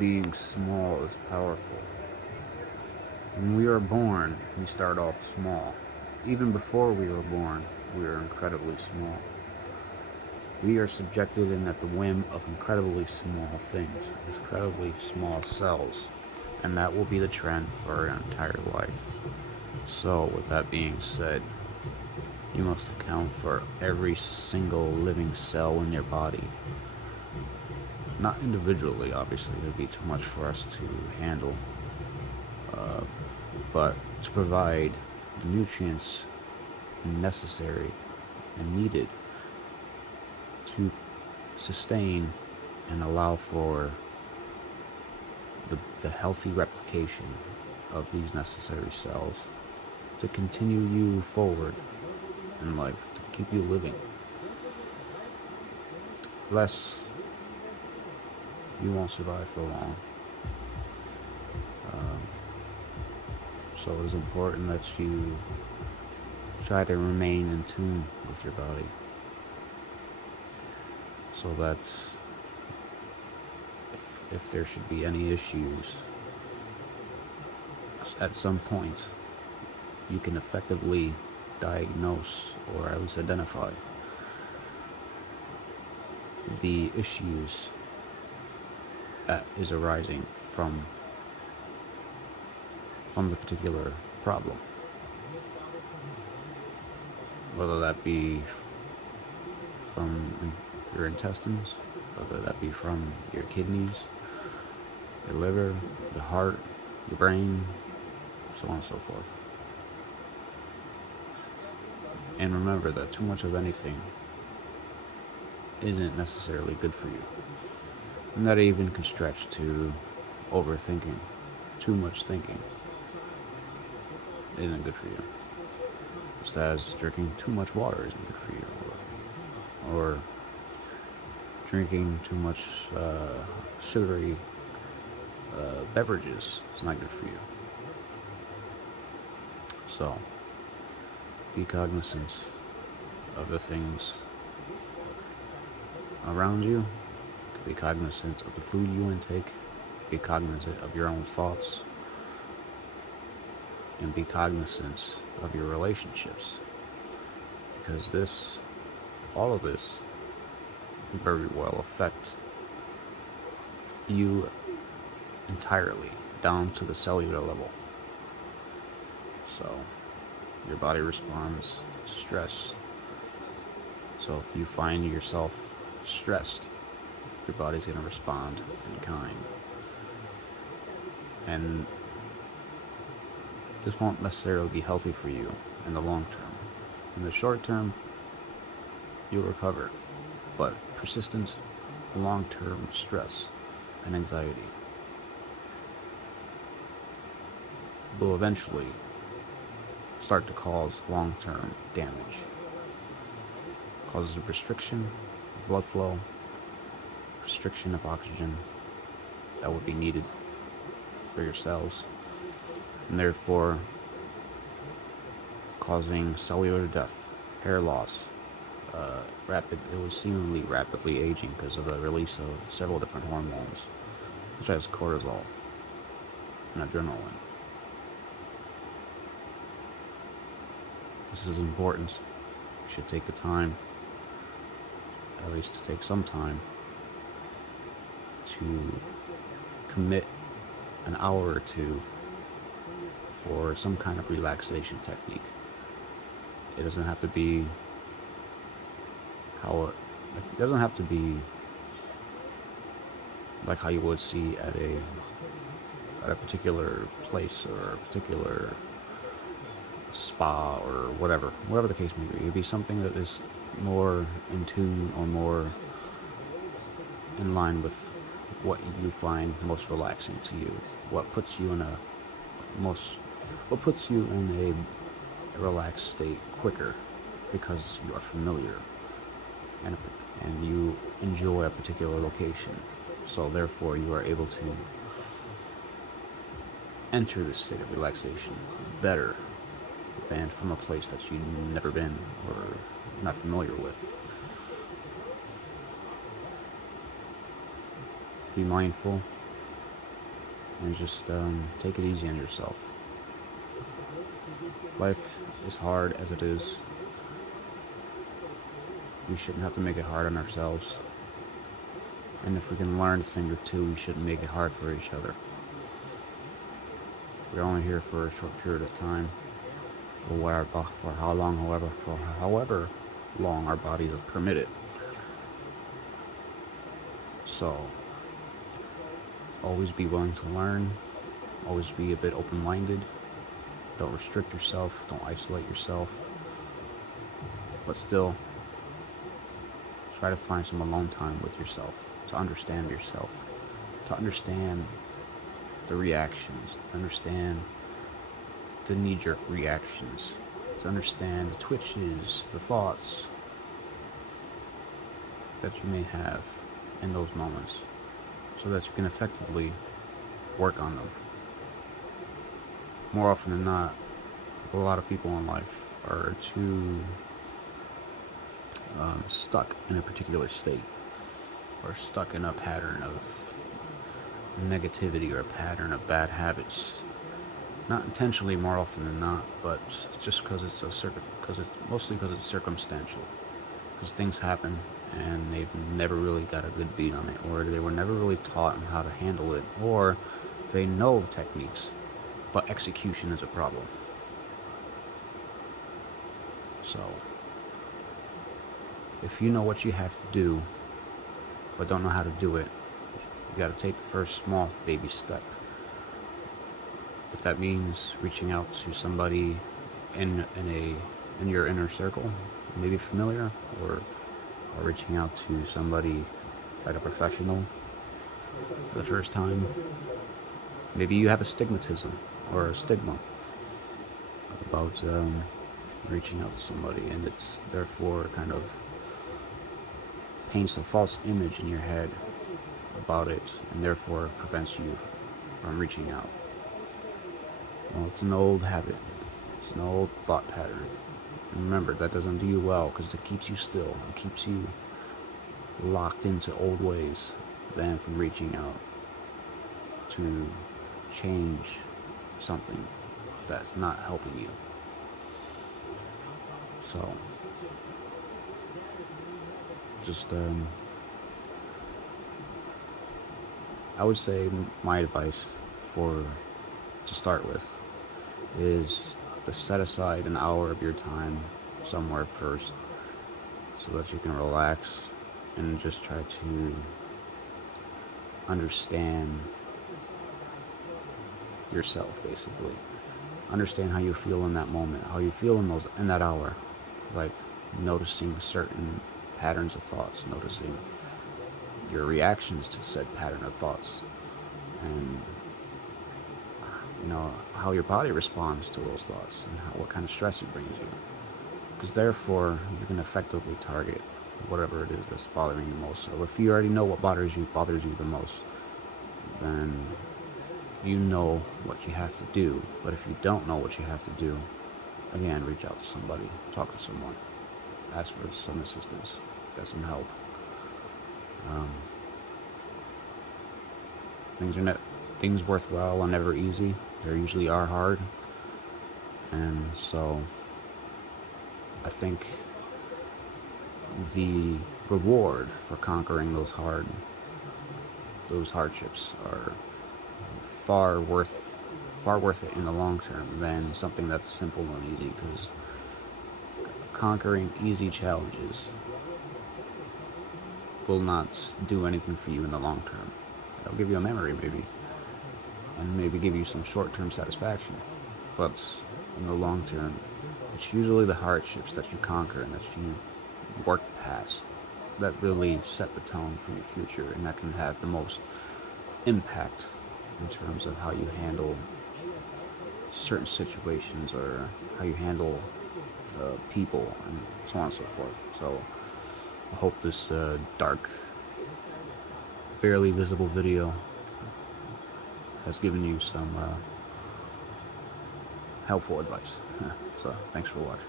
being small is powerful. When we are born, we start off small. Even before we were born, we are incredibly small. We are subjected in at the whim of incredibly small things, incredibly small cells, and that will be the trend for our entire life. So, with that being said, you must account for every single living cell in your body. Not individually, obviously, it would be too much for us to handle, uh, but to provide the nutrients necessary and needed to sustain and allow for the healthy replication of these necessary cells to continue you forward in life, to keep you living. Less, you won't survive for long. Um, so it is important that you try to remain in tune with your body, so that if there should be any issues at some point, you can effectively diagnose or at least identify the issues that is arising from the particular problem, whether that be from your intestines, whether that be from your kidneys, your liver, your heart, your brain, so on and so forth. And remember that too much of anything isn't necessarily good for you. And that even can stretch to overthinking. Too much thinking isn't good for you. Just as drinking too much water isn't good for you. Or drinking too much sugary beverages is not good for you. So, be cognizant of the things around you. Be cognizant of the food you intake. Be cognizant of your own thoughts. And be cognizant of your relationships. Because all of this, very well affect you entirely, down to the cellular level. So, your body responds to stress. So if you find yourself stressed, your body's going to respond in kind. And this won't necessarily be healthy for you in the long term. In the short term, you'll recover. But persistent, long-term stress and anxiety will eventually start to cause long-term damage. Causes a restriction of blood flow, restriction of oxygen that would be needed for your cells, and therefore causing cellular death, hair loss, it was seemingly rapidly aging because of the release of several different hormones, such as cortisol and adrenaline. This is important. You should take the time, at least to take some time, to commit an hour or two for some kind of relaxation technique. It doesn't have to be like how you would see at a particular place or a particular spa or whatever the case may be. It'd be something that is more in tune or more in line with what you find most relaxing to you, what puts you in a relaxed state quicker, because you are familiar and you enjoy a particular location. So therefore you are able to enter this state of relaxation better than from a place that you've never been or not familiar with. Be mindful and just take it easy on yourself. Life is hard as it is. We shouldn't have to make it hard on ourselves. And if we can learn a thing or two, we shouldn't make it hard for each other. We're only here for a short period of time, for however long our bodies are permitted. So, always be willing to learn. Always be a bit open-minded. Don't restrict yourself. Don't isolate yourself. But still, try to find some alone time with yourself, to understand yourself, to understand the reactions, to understand the knee-jerk reactions, to understand the twitches, the thoughts that you may have in those moments, so that you can effectively work on them. More often than not, a lot of people in life are too stuck in a particular state, or stuck in a pattern of negativity or a pattern of bad habits. Not intentionally, more often than not, but just because it's mostly because it's circumstantial. Because things happen and they've never really got a good beat on it, or they were never really taught on how to handle it, or they know the techniques, but execution is a problem. So, if you know what you have to do, but don't know how to do it, you got to take the first small baby step. If that means reaching out to somebody in your inner circle, maybe familiar, or reaching out to somebody like a professional for the first time. Maybe you have a stigmatism or a stigma about reaching out to somebody, and it's therefore kind of paints a false image in your head about it, and therefore prevents you from reaching out. Well, it's an old habit. It's an old thought pattern. And remember, that doesn't do you well, because it keeps you still. It keeps you locked into old ways than from reaching out to change something that's not helping you. So, just I would say my advice to start with is to set aside an hour of your time somewhere first, so that you can relax and just try to understand yourself, basically. Understand how you feel in that moment, how you feel in that hour, like noticing certain patterns of thoughts, noticing your reactions to said pattern of thoughts, and how your body responds to those thoughts, and what kind of stress it brings you. Because therefore, you can effectively target whatever it is that's bothering you the most. So if you already know what bothers you the most, then you know what you have to do. But if you don't know what you have to do, again, reach out to somebody, talk to someone, ask for some assistance, get some help. Things worthwhile are never easy. They usually are hard. And so I think the reward for conquering those hardships are far worth it in the long term than something that's simple and easy, because conquering easy challenges will not do anything for you in the long term. It'll give you a memory, maybe, and maybe give you some short-term satisfaction, but in the long term, it's usually the hardships that you conquer and that you work past that really set the tone for your future, and that can have the most impact in terms of how you handle certain situations, or how you handle people, and so on and so forth. So I hope this dark, barely visible video has given you some helpful advice. So thanks for watching.